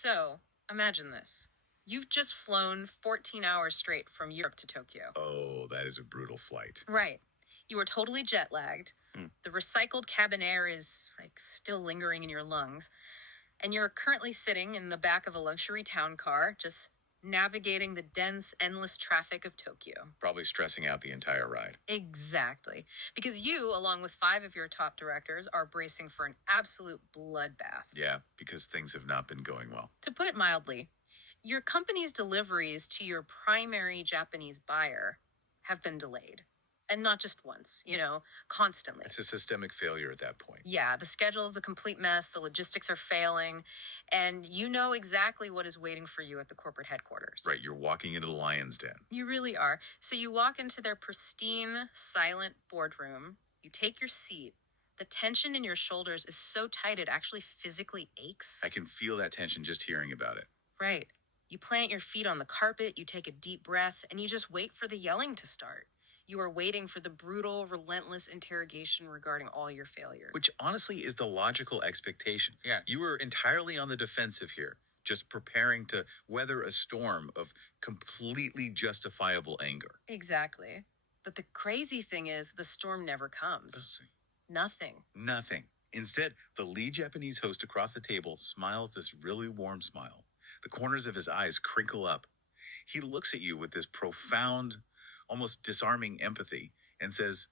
So, imagine this. You've just flown 14 hours straight from Europe to Tokyo. Oh, that is a brutal flight. Right. You are totally jet lagged. The recycled cabin air is still lingering in your lungs. And you're currently sitting in the back of a luxury town car, just navigating the dense, endless traffic of Tokyo. Probably stressing out the entire ride. Exactly. Because you, along with 5 of your top directors, are bracing for an absolute bloodbath. Yeah, because things have not been going well. To put it mildly, your company's deliveries to your primary Japanese buyer have been delayed. And not just once, constantly. It's a systemic failure at that point. Yeah, the schedule is a complete mess. The logistics are failing. And you know exactly what is waiting for you at the corporate headquarters. Right, you're walking into the lion's den. You really are. So you walk into their pristine, silent boardroom. You take your seat. The tension in your shoulders is so tight it actually physically aches. I can feel that tension just hearing about it. Right. You plant your feet on the carpet, you take a deep breath, and you just wait for the yelling to start. You are waiting for the brutal, relentless interrogation regarding all your failures. Which honestly is the logical expectation. Yeah. You were entirely on the defensive here, just preparing to weather a storm of completely justifiable anger. Exactly. But the crazy thing is, the storm never comes. Let's see. Nothing. Instead, the lead Japanese host across the table smiles this really warm smile. The corners of his eyes crinkle up. He looks at you with this profound, almost disarming empathy and says,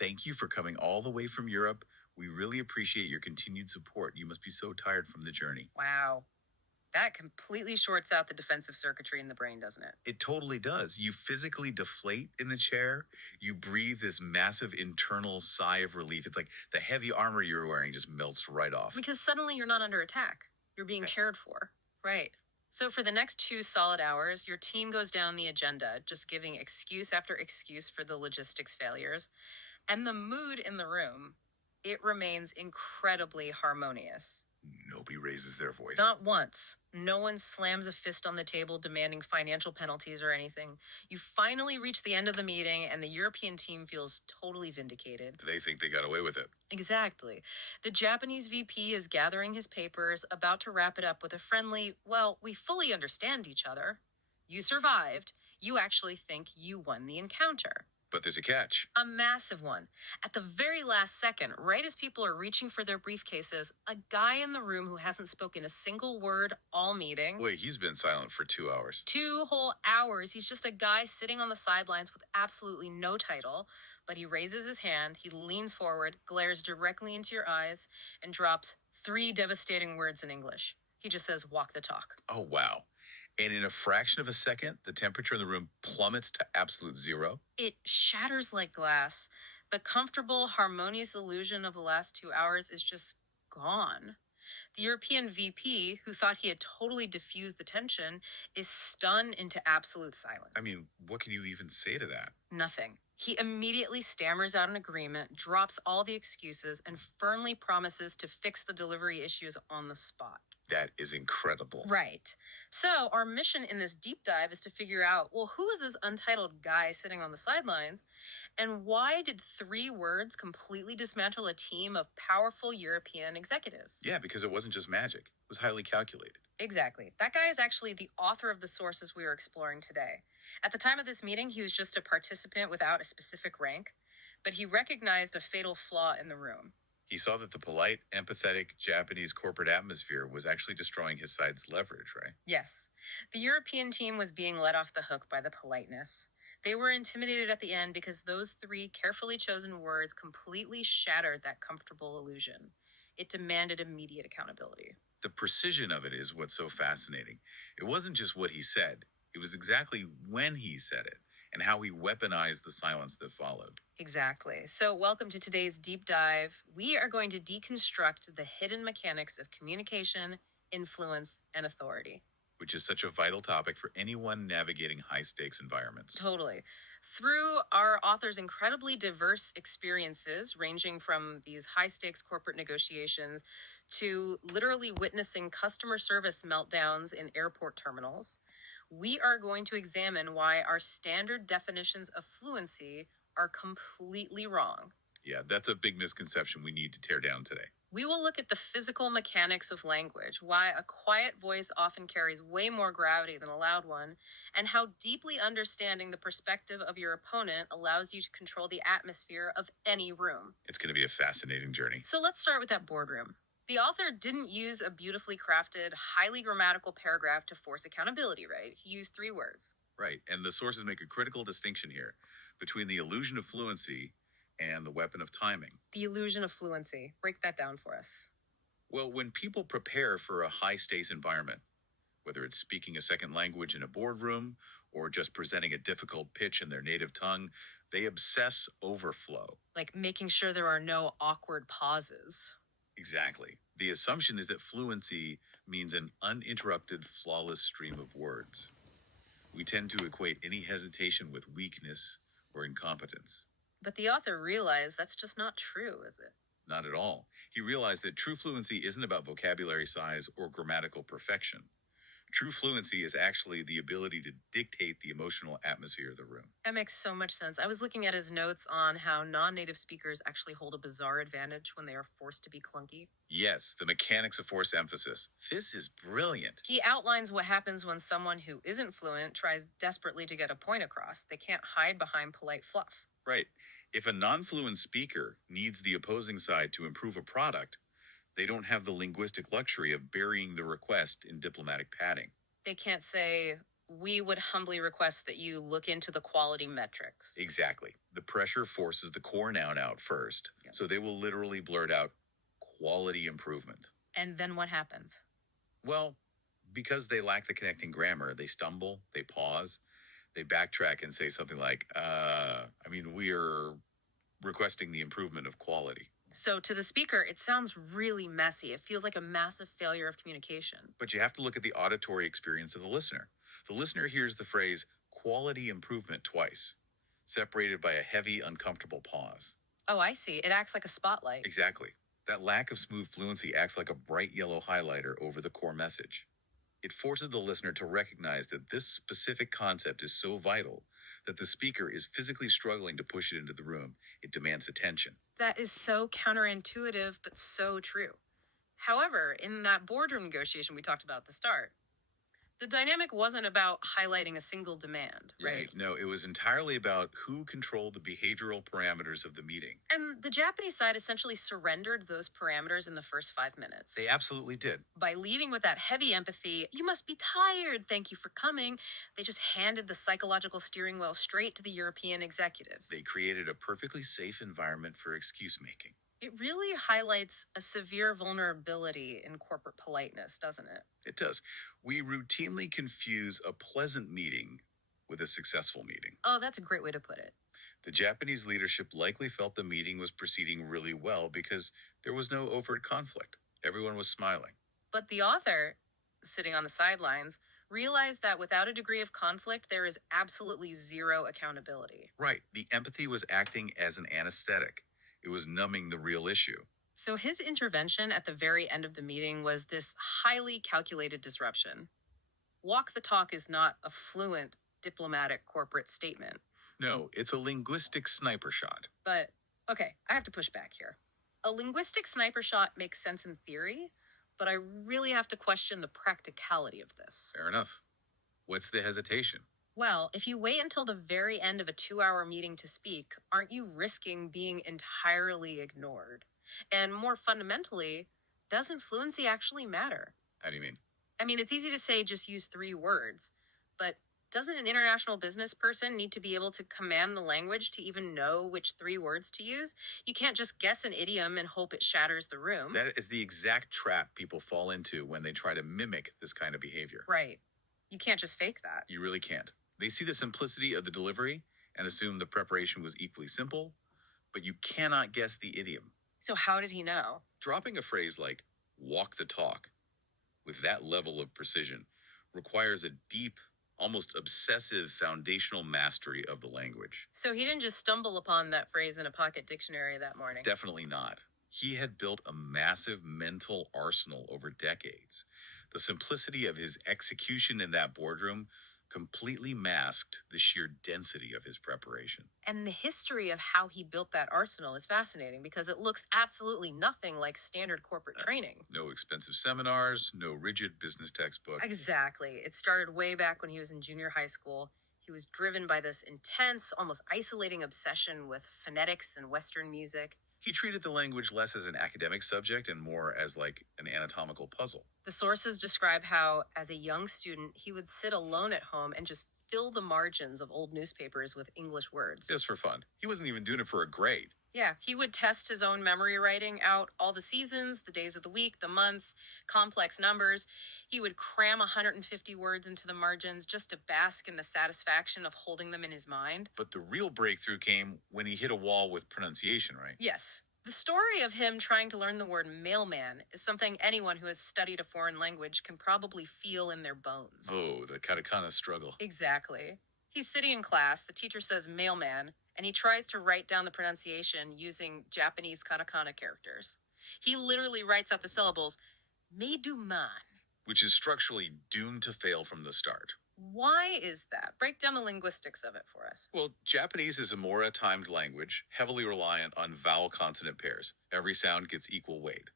"Thank you for coming all the way from Europe. We really appreciate your continued support. You must be so tired from the journey." Wow. That completely shorts out the defensive circuitry in the brain, doesn't it? It totally does. You physically deflate in the chair. You breathe this massive internal sigh of relief. It's like the heavy armor you're wearing just melts right off. Because suddenly you're not under attack. You're being cared for. Right. So for the next 2 solid hours, your team goes down the agenda, just giving excuse after excuse for the logistics failures. And the mood in the room, it remains incredibly harmonious. Nobody raises their voice. Not once. No one slams a fist on the table demanding financial penalties or anything. You finally reach the end of the meeting and the European team feels totally vindicated. They think they got away with it. Exactly. The Japanese VP is gathering his papers, about to wrap it up with a friendly, "Well, we fully understand each other. You survived. You actually think you won the encounter." But there's a catch. A massive one. At the very last second, right as people are reaching for their briefcases, a guy in the room who hasn't spoken a single word all meeting. Wait, he's been silent for 2 hours. 2 whole hours. He's just a guy sitting on the sidelines with absolutely no title. But he raises his hand, he leans forward, glares directly into your eyes, and drops 3 devastating words in English. He just says, "Walk the talk." Oh, wow. And in a fraction of a second, the temperature in the room plummets to absolute zero. It shatters like glass. The comfortable, harmonious illusion of the last 2 hours is just gone. The European VP, who thought he had totally diffused the tension, is stunned into absolute silence. I mean, what can you even say to that? Nothing. He immediately stammers out an agreement, drops all the excuses, and firmly promises to fix the delivery issues on the spot. That is incredible. Right. So our mission in this deep dive is to figure out, well, who is this untitled guy sitting on the sidelines? And why did 3 words completely dismantle a team of powerful European executives? Yeah, because it wasn't just magic. It was highly calculated. Exactly. That guy is actually the author of the sources we are exploring today. At the time of this meeting, he was just a participant without a specific rank, but he recognized a fatal flaw in the room. He saw that the polite, empathetic Japanese corporate atmosphere was actually destroying his side's leverage, right? Yes. The European team was being let off the hook by the politeness. They were intimidated at the end because those 3 carefully chosen words completely shattered that comfortable illusion. It demanded immediate accountability. The precision of it is what's so fascinating. It wasn't just what he said. It was exactly when he said it and how he weaponized the silence that followed. Exactly. So welcome to today's deep dive. We are going to deconstruct the hidden mechanics of communication, influence, and authority. Which is such a vital topic for anyone navigating high-stakes environments. Totally. Through our author's incredibly diverse experiences, ranging from these high-stakes corporate negotiations to literally witnessing customer service meltdowns in airport terminals, we are going to examine why our standard definitions of fluency are completely wrong. Yeah, that's a big misconception we need to tear down today. We will look at the physical mechanics of language, why a quiet voice often carries way more gravity than a loud one, and how deeply understanding the perspective of your opponent allows you to control the atmosphere of any room. It's going to be a fascinating journey. So let's start with that boardroom. The author didn't use a beautifully crafted, highly grammatical paragraph to force accountability, right? He used three words. Right. And the sources make a critical distinction here between the illusion of fluency and the weapon of timing. The illusion of fluency. Break that down for us. Well, when people prepare for a high stakes environment, whether it's speaking a second language in a boardroom or just presenting a difficult pitch in their native tongue, they obsess over flow. Like making sure there are no awkward pauses. Exactly. The assumption is that fluency means an uninterrupted, flawless stream of words. We tend to equate any hesitation with weakness or incompetence. But the author realized that's just not true, is it? Not at all. He realized that true fluency isn't about vocabulary size or grammatical perfection. True fluency is actually the ability to dictate the emotional atmosphere of the room. That makes so much sense. I was looking at his notes on how non-native speakers actually hold a bizarre advantage when they are forced to be clunky. Yes, the mechanics of force emphasis. This is brilliant. He outlines what happens when someone who isn't fluent tries desperately to get a point across. They can't hide behind polite fluff. Right. If a non-fluent speaker needs the opposing side to improve a product, they don't have the linguistic luxury of burying the request in diplomatic padding. They can't say, "We would humbly request that you look into the quality metrics." Exactly. The pressure forces the core noun out first, Yep. so they will literally blurt out quality improvement. And then what happens? Well, because they lack the connecting grammar, they stumble, they pause, they backtrack and say something like, we are requesting the improvement of quality. So to the speaker, it sounds really messy. It feels like a massive failure of communication. But you have to look at the auditory experience of the listener. The listener hears the phrase quality improvement twice, separated by a heavy, uncomfortable pause. Oh, I see. It acts like a spotlight. Exactly. That lack of smooth fluency acts like a bright yellow highlighter over the core message. It forces the listener to recognize that this specific concept is so vital that the speaker is physically struggling to push it into the room. It demands attention. That is so counterintuitive, but so true. However, in that boardroom negotiation we talked about at the start, the dynamic wasn't about highlighting a single demand, right? No, it was entirely about who controlled the behavioral parameters of the meeting. And the Japanese side essentially surrendered those parameters in the first 5 minutes. They absolutely did. By leading with that heavy empathy, "You must be tired, thank you for coming," they just handed the psychological steering wheel straight to the European executives. They created a perfectly safe environment for excuse making. It really highlights a severe vulnerability in corporate politeness, doesn't it? It does. We routinely confuse a pleasant meeting with a successful meeting. Oh, that's a great way to put it. The Japanese leadership likely felt the meeting was proceeding really well because there was no overt conflict. Everyone was smiling. But the author, sitting on the sidelines, realized that without a degree of conflict, there is absolutely zero accountability. Right. The empathy was acting as an anesthetic. It was numbing the real issue. So his intervention at the very end of the meeting was this highly calculated disruption. Walk the talk is not a fluent diplomatic corporate statement. No, it's a linguistic sniper shot. But, okay, I have to push back here. A linguistic sniper shot makes sense in theory, but I really have to question the practicality of this. Fair enough. What's the hesitation? Well, if you wait until the very end of a 2-hour meeting to speak, aren't you risking being entirely ignored? And more fundamentally, doesn't fluency actually matter? How do you mean? I mean, it's easy to say just use 3 words, but doesn't an international business person need to be able to command the language to even know which 3 words to use? You can't just guess an idiom and hope it shatters the room. That is the exact trap people fall into when they try to mimic this kind of behavior. Right. You can't just fake that. You really can't. They see the simplicity of the delivery and assume the preparation was equally simple, but you cannot guess the idiom. So how did he know? Dropping a phrase like walk the talk with that level of precision requires a deep, almost obsessive foundational mastery of the language. So he didn't just stumble upon that phrase in a pocket dictionary that morning. Definitely not. He had built a massive mental arsenal over decades. The simplicity of his execution in that boardroom completely masked the sheer density of his preparation. And the history of how he built that arsenal is fascinating because it looks absolutely nothing like standard corporate training. No expensive seminars, no rigid business textbook. Exactly. It started way back when he was in junior high school. He was driven by this intense, almost isolating obsession with phonetics and Western music. He treated the language less as an academic subject and more as like an anatomical puzzle. The sources describe how, as a young student, he would sit alone at home and just fill the margins of old newspapers with English words. Just for fun. He wasn't even doing it for a grade. Yeah, he would test his own memory writing out all the seasons, the days of the week, the months, complex numbers. He would cram 150 words into the margins just to bask in the satisfaction of holding them in his mind. But the real breakthrough came when he hit a wall with pronunciation, right? Yes. The story of him trying to learn the word mailman is something anyone who has studied a foreign language can probably feel in their bones. Oh, the katakana struggle. Exactly. He's sitting in class, the teacher says mailman, and he tries to write down the pronunciation using Japanese katakana characters. He literally writes out the syllables, meiduman. Which is structurally doomed to fail from the start. Why is that? Break down the linguistics of it for us. Well, Japanese is a Mora-timed language, heavily reliant on vowel-consonant pairs. Every sound gets equal weight.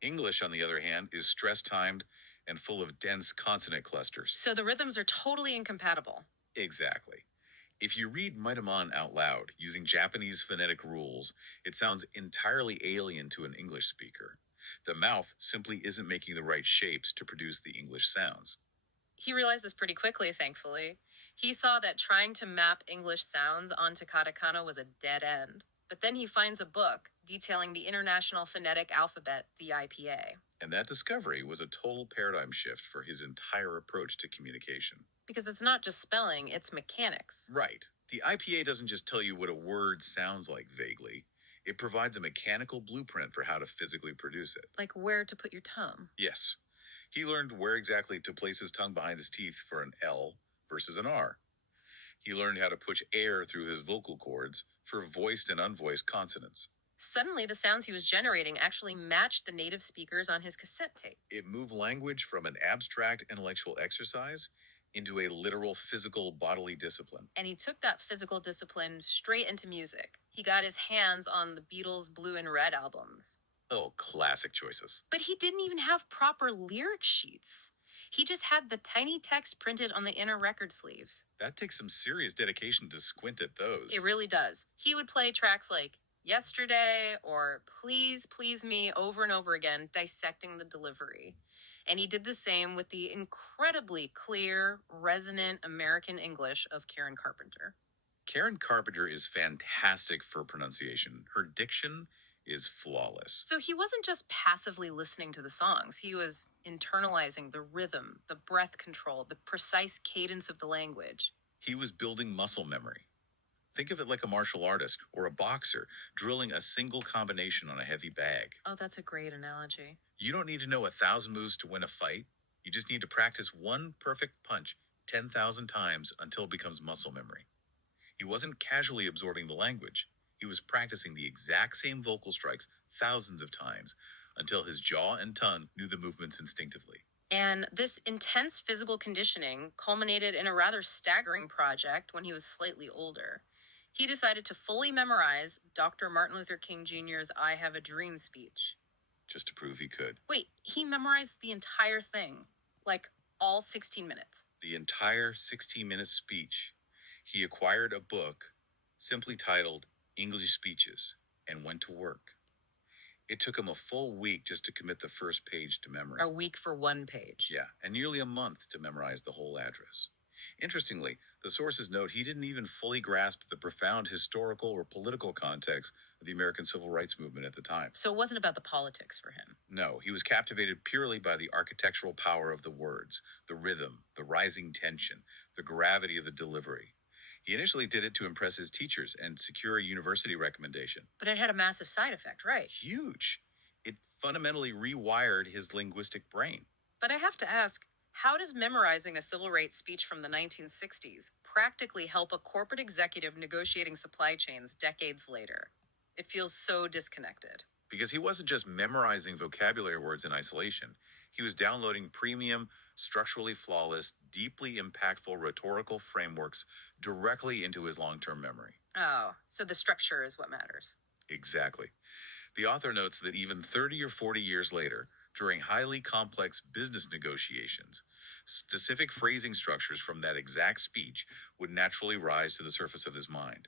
English, on the other hand, is stress-timed and full of dense consonant clusters. So the rhythms are totally incompatible. Exactly. If you read Maidaman out loud using Japanese phonetic rules, it sounds entirely alien to an English speaker. The mouth simply isn't making the right shapes to produce the English sounds. He realized this pretty quickly, thankfully. He saw that trying to map English sounds onto katakana was a dead end. But then he finds a book detailing the International Phonetic Alphabet, the IPA. And that discovery was a total paradigm shift for his entire approach to communication. Because it's not just spelling, it's mechanics. Right. The IPA doesn't just tell you what a word sounds like vaguely. It provides a mechanical blueprint for how to physically produce it. Like where to put your tongue. Yes. He learned where exactly to place his tongue behind his teeth for an L versus an R. He learned how to push air through his vocal cords for voiced and unvoiced consonants. Suddenly, the sounds he was generating actually matched the native speakers on his cassette tape. It moved language from an abstract intellectual exercise into a literal physical bodily discipline. And he took that physical discipline straight into music. He got his hands on the Beatles' Blue and Red albums. Oh, classic choices. But he didn't even have proper lyric sheets. He just had the tiny text printed on the inner record sleeves. That takes some serious dedication to squint at those. It really does. He would play tracks like Yesterday or Please, Please Me over and over again, dissecting the delivery. And he did the same with the incredibly clear, resonant American English of Karen Carpenter. Karen Carpenter is fantastic for pronunciation. Her diction is flawless. So he wasn't just passively listening to the songs. He was internalizing the rhythm, the breath control, the precise cadence of the language. He was building muscle memory. Think of it like a martial artist or a boxer drilling a single combination on a heavy bag. Oh, that's a great analogy. You don't need to know 1,000 moves to win a fight. You just need to practice one perfect punch 10,000 times until it becomes muscle memory. He wasn't casually absorbing the language. He was practicing the exact same vocal strikes thousands of times until his jaw and tongue knew the movements instinctively. And this intense physical conditioning culminated in a rather staggering project when he was slightly older. He decided to fully memorize Dr. Martin Luther King Jr.'s I Have a Dream speech. Just to prove he could. Wait, he memorized the entire thing, like all 16 minutes. The entire 16-minute speech. He acquired a book simply titled English Speeches and went to work. It took him a full week just to commit the first page to memory. A week for one page. Yeah, and nearly a month to memorize the whole address. Interestingly, the sources note he didn't even fully grasp the profound historical or political context of the American Civil Rights Movement at the time. So it wasn't about the politics for him. No, he was captivated purely by the architectural power of the words, the rhythm, the rising tension, the gravity of the delivery. He initially did it to impress his teachers and secure a university recommendation. But it had a massive side effect, right? Huge. It fundamentally rewired his linguistic brain. But I have to ask, how does memorizing a civil rights speech from the 1960s practically help a corporate executive negotiating supply chains decades later? It feels so disconnected. Because he wasn't just memorizing vocabulary words in isolation. He was downloading premium, structurally flawless, deeply impactful rhetorical frameworks directly into his long-term memory. Oh, so the structure is what matters. Exactly. The author notes that even 30 or 40 years later, during highly complex business negotiations, specific phrasing structures from that exact speech would naturally rise to the surface of his mind.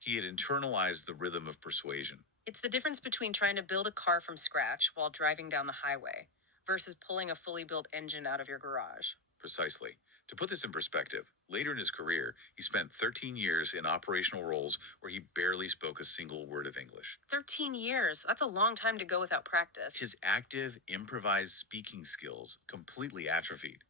He had internalized the rhythm of persuasion. It's the difference between trying to build a car from scratch while driving down the highway versus pulling a fully built engine out of your garage. Precisely. To put this in perspective, later in his career, he spent 13 years in operational roles where he barely spoke a single word of English. 13 years. That's a long time to go without practice. His active, improvised speaking skills completely atrophied.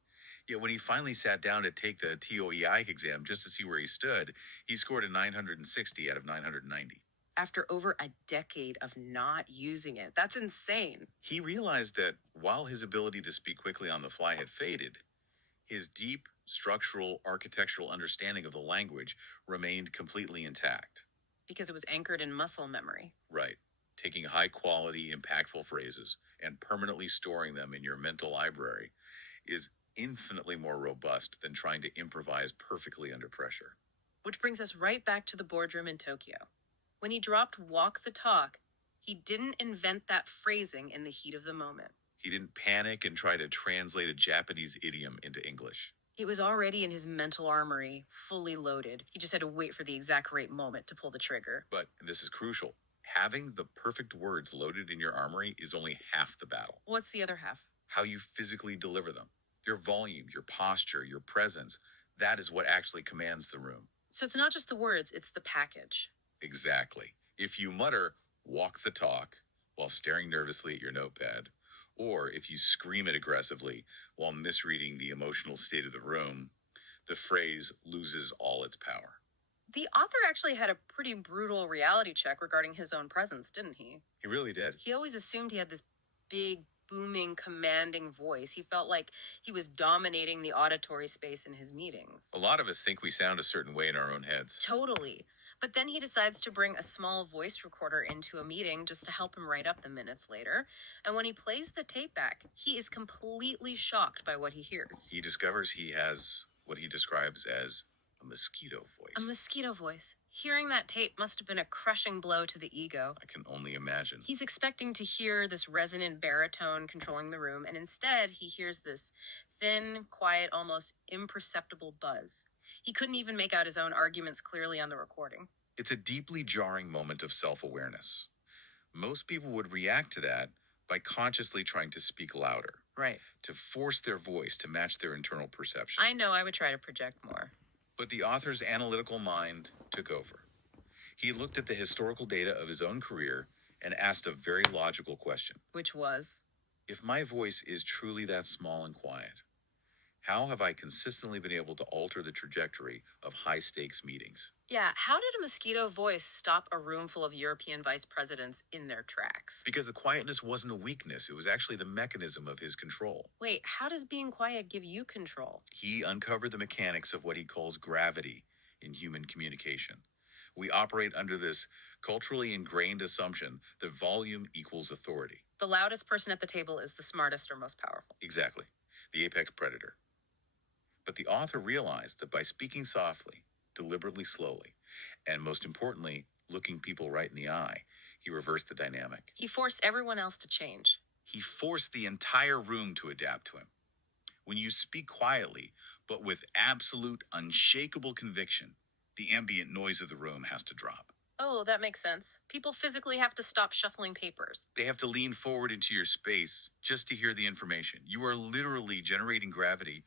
Yet when he finally sat down to take the TOEI exam just to see where he stood, he scored a 960 out of 990. After over a decade of not using it. That's insane. He realized that while his ability to speak quickly on the fly had faded, his deep, structural, architectural understanding of the language remained completely intact. Because it was anchored in muscle memory. Right. Taking high-quality, impactful phrases and permanently storing them in your mental library is infinitely more robust than trying to improvise perfectly under pressure. Which brings us right back to the boardroom in Tokyo. When he dropped walk the talk, he didn't invent that phrasing in the heat of the moment. He didn't panic and try to translate a Japanese idiom into English. It was already in his mental armory, fully loaded. He just had to wait for the exact right moment to pull the trigger. But, and this is crucial, having the perfect words loaded in your armory is only half the battle. What's the other half? How you physically deliver them. Your volume, your posture, your presence, that is what actually commands the room. So it's not just the words, it's the package. Exactly. If you mutter, walk the talk, while staring nervously at your notepad, or if you scream it aggressively while misreading the emotional state of the room, the phrase loses all its power. The author actually had a pretty brutal reality check regarding his own presence, didn't he? He really did. He always assumed he had this big, booming, commanding voice. He felt like he was dominating the auditory space in his meetings. A lot of us think we sound a certain way in our own heads. Totally. But then he decides to bring a small voice recorder into a meeting just to help him write up the minutes later. And when he plays the tape back, he is completely shocked by what he hears. He discovers he has what he describes as a mosquito voice. A mosquito voice. Hearing that tape must have been a crushing blow to the ego. I can only imagine. He's expecting to hear this resonant baritone controlling the room, and instead he hears this thin, quiet, almost imperceptible buzz. He couldn't even make out his own arguments clearly on the recording. It's a deeply jarring moment of self-awareness. Most people would react to that by consciously trying to speak louder, Right. to force their voice to match their internal perception. I know I would try to project more. But the author's analytical mind took over. He looked at the historical data of his own career and asked a very logical question. Which was? If my voice is truly that small and quiet, how have I consistently been able to alter the trajectory of high-stakes meetings? Yeah, how did a mosquito voice stop a room full of European vice presidents in their tracks? Because the quietness wasn't a weakness, it was actually the mechanism of his control. Wait, how does being quiet give you control? He uncovered the mechanics of what he calls gravity in human communication. We operate under this culturally ingrained assumption that volume equals authority. The loudest person at the table is the smartest or most powerful. Exactly. The apex predator. But the author realized that by speaking softly, deliberately slowly, and most importantly, looking people right in the eye, he reversed the dynamic. He forced everyone else to change. He forced the entire room to adapt to him. When you speak quietly, but with absolute, unshakable conviction, the ambient noise of the room has to drop. Oh, that makes sense. People physically have to stop shuffling papers. They have to lean forward into your space just to hear the information. You are literally generating gravity,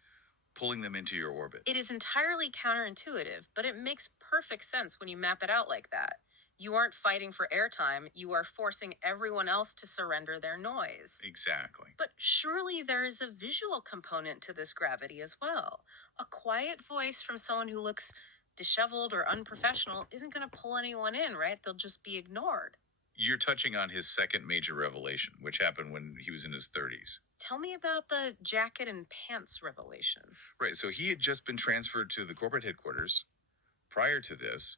pulling them into your orbit. It is entirely counterintuitive, but it makes perfect sense when you map it out like that. You aren't fighting for airtime, you are forcing everyone else to surrender their noise. Exactly. But surely there is a visual component to this gravity as well. A quiet voice from someone who looks disheveled or unprofessional isn't going to pull anyone in, right? They'll just be ignored. You're touching on his second major revelation, which happened when he was in his 30s. Tell me about the jacket and pants revelation. Right, so he had just been transferred to the corporate headquarters. Prior to this,